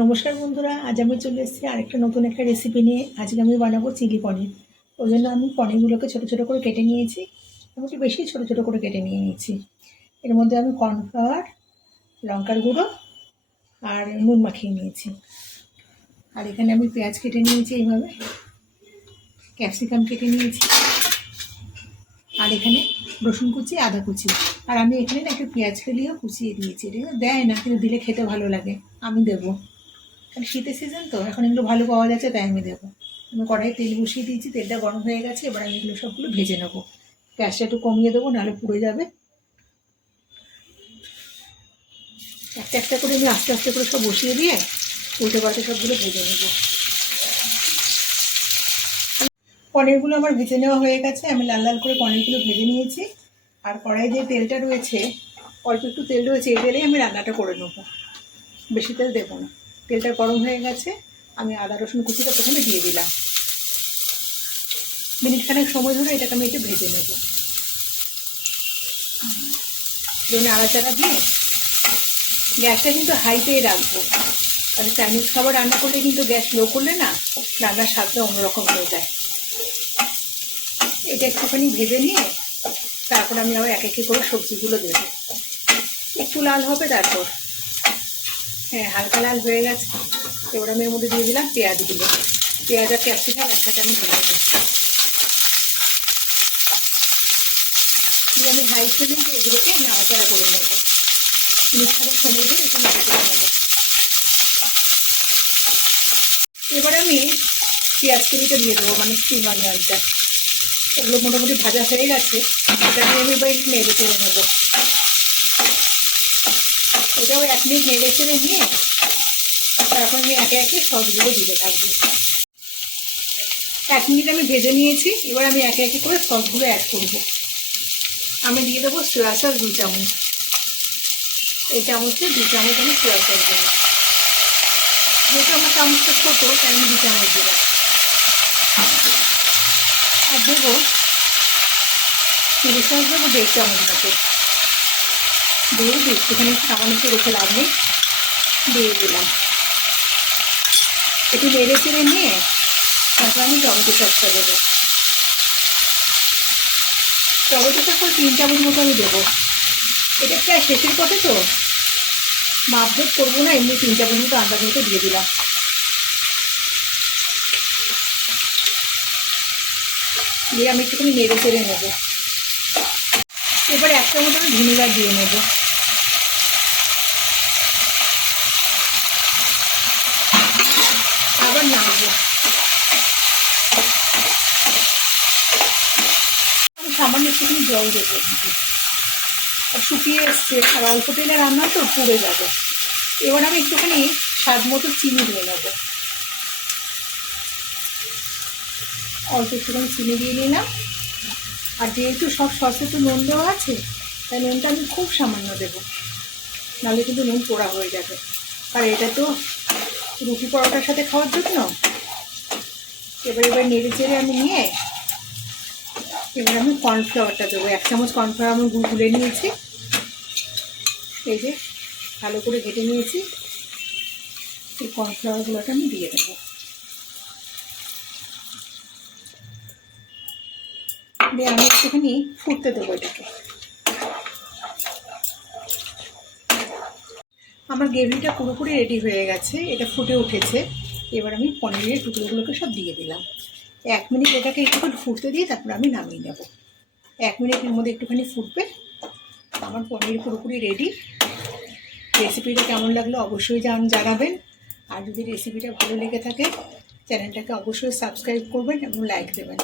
নমস্কার বন্ধুরা, আজ আমি চলে এসেছি আরেকটা নতুন একটা রেসিপি নিয়ে। আজকে আমি বানাবো চিলি পনির। ওই জন্য আমি পনিরগুলোকে ছোটো ছোটো করে কেটে নিয়েছি মোটামুটি বেশি ছোটো ছোটো করে কেটে নিয়ে নিয়েছি। এর মধ্যে আমি কর্নফ্লাওয়ার, লঙ্কার গুঁড়ো আর নুন মাখিয়ে নিয়েছি। আর এখানে আমি পেঁয়াজ কেটে নিয়েছি এইভাবে। ক্যাপসিকাম কেটে নিয়েছি। আর এখানে রসুন কুচি, আদা কুচি। আর আমি এখানে না একটু পেঁয়াজ ফেলিয়েও কুচিয়ে দিয়েছি। এটা দেয় না, কিন্তু দিলে খেতে ভালো লাগে। আমি দেবো। শীতের সিজন তো, এখন এগুলো ভালো পাওয়া যাচ্ছে, তাই আমি দেবো। আমি কড়াই তেল বসিয়ে দিয়েছি, তেলটা গরম হয়ে গেছে, এবার আমি এগুলো সবগুলো ভেজে নেব। গ্যাসটা একটু কমিয়ে দেবো, নাহলে পুড়ে যাবে। একটা একটা করে আমি আস্তে আস্তে করে সব বসিয়ে দিয়ে উল্টে পাল্টে সবগুলো ভেজে নেব। পনিরগুলো আমার ভেজে নেওয়া হয়ে গেছে, আমি লাল লাল করে পনিরগুলো ভেজে নিয়েছি। আর কড়াই যে তেলটা রয়েছে, অল্প একটু তেল রয়েছে, এই তেলেই আমি রান্নাটা করে নেব। বেশি তেল দেবো না। তেলটা গরম হয়ে গেছে, আমি আদা, রসুন কুচিটা প্রথমে দিয়ে দিলাম। মিনিট খানেক সময় ধরে এটাকে আমি একটু ভেজে নেব। ধরুন আড়াচাড়া দিয়ে গ্যাসটা কিন্তু হাইতেই রাখব। তাহলে চাইনিজ খাবার রান্না করলে কিন্তু গ্যাস লো করলে না রান্নার স্বাদটা অন্যরকম হয়ে যায়। এটা একটুখানি ভেজে নিয়ে তারপর আমি আবার এক একে করে সবজিগুলো দেবো। একটু লাল হবে তারপর। হ্যাঁ হালকা লাল হয়ে গেছে। এবার আমি এর মধ্যে দিয়ে দিলাম পেঁয়াজগুলো পেঁয়াজ আর ক্যাপসিকাম একসাথে আমি দিয়ে দেবো দিয়ে আমি হাই ফ্লেমে এগুলোকে নাড়াচাড়া করে নেব। মিঠাদের সময় দিয়ে একটু নাড়াচাড়া নেব এবার আমি পেঁয়াজ কুড়িটা দিয়ে দেবো মানে স্টিম অনিয়নটা এগুলো মোটামুটি ভাজা হয়ে গেছে। এটা দিয়ে আমি এবার নেড়ে চেড়ে নেব। ওটাও এক মিনিট নেড়ে চেড়ে নিয়ে তারপর আমি একে একে সসগুলো দিতে থাকব। এক মিনিট আমি ভেজে নিয়েছি, এবার আমি একে একে করে সসগুলো অ্যাড করব। আমি দিয়ে দেবো সোয়া সস দু চামচ। এই চামচে দু চামচ আমি সোয়া সস দেবো। যেহেতু আমার চামচটা ছোটো, তাই আমি দু চামচ দিলাম আর দেবো চিলি সস দেবো দেড় চামচ মতো। দিয়ে একটুখানি সামান্য একটু রেখে লাভ নেই। দিয়ে দিলাম। একটু নেড়ে চেড়ে নিয়ে তারপর আমি টমেটো সসটা দেবো। টমেটো সস তিন চামচ মতো আমি দেবো। এটা প্রায় শেষের পথে তো? মাপভেদ করব না, এমনি তিন চামচ মতো আন্দাজ মতো দিয়ে দিলাম। দিয়ে আমি একটুখানি নেড়ে চেড়ে নেব। এবার এক চামচ আমি ভিনেগার দিয়ে নেব। আবার নাড়বো। আমি সামান্য একটুখানি জল দেবো। আর শুকিয়ে এসছে, আর অল্প তেলে রান্না তো পুড়ে যাবে। এবার আমি একটুখানি স্বাদ মতো চিনি দিয়ে নেব। অল্প একটুখানি চিনি দিয়ে নিলাম। আর যেহেতু সব সসে তো নুন দেওয়া আছে, তাই নুনটা আমি খুব সামান্য দেবো। নাহলে কিন্তু নুন পোড়া হয়ে যাবে। আর এটা তো রুটি পরোটার সাথে খাওয়ার জন্য। এবার এবার নেড়ে চেড়ে আমি নিয়ে এবার আমি কর্নফ্লাওয়ারটা দেবো। এক চামচ কর্নফ্লাওয়ার আমি গুড় নিয়েছি। এই যে ভালো করে ঘেটে নিয়েছি। এই কর্নফ্লাওয়ারগুলোটা আমি দিয়ে দেবো। দিয়ে আমি একটুখানি ফুটতে দেবো এটাকে। আমার গ্রেভিটা পুরোপুরি রেডি হয়ে গেছে, এটা ফুটে উঠেছে। এবার আমি পনিরের টুকরোগুলোকে সব দিয়ে দিলাম। এক মিনিট এটাকে একটুখানি ফুটতে দিয়ে তারপর আমি নামিয়ে নেব। এক মিনিটের মধ্যে একটুখানি ফুটবে। আমার পনির পুরোপুরি রেডি রেসিপিটা কেমন লাগল অবশ্যই জান জানাবেন। আর যদি রেসিপিটা ভালো লেগে থাকে, চ্যানেলটাকে অবশ্যই সাবস্ক্রাইব করবেন এবং লাইক দেবেন।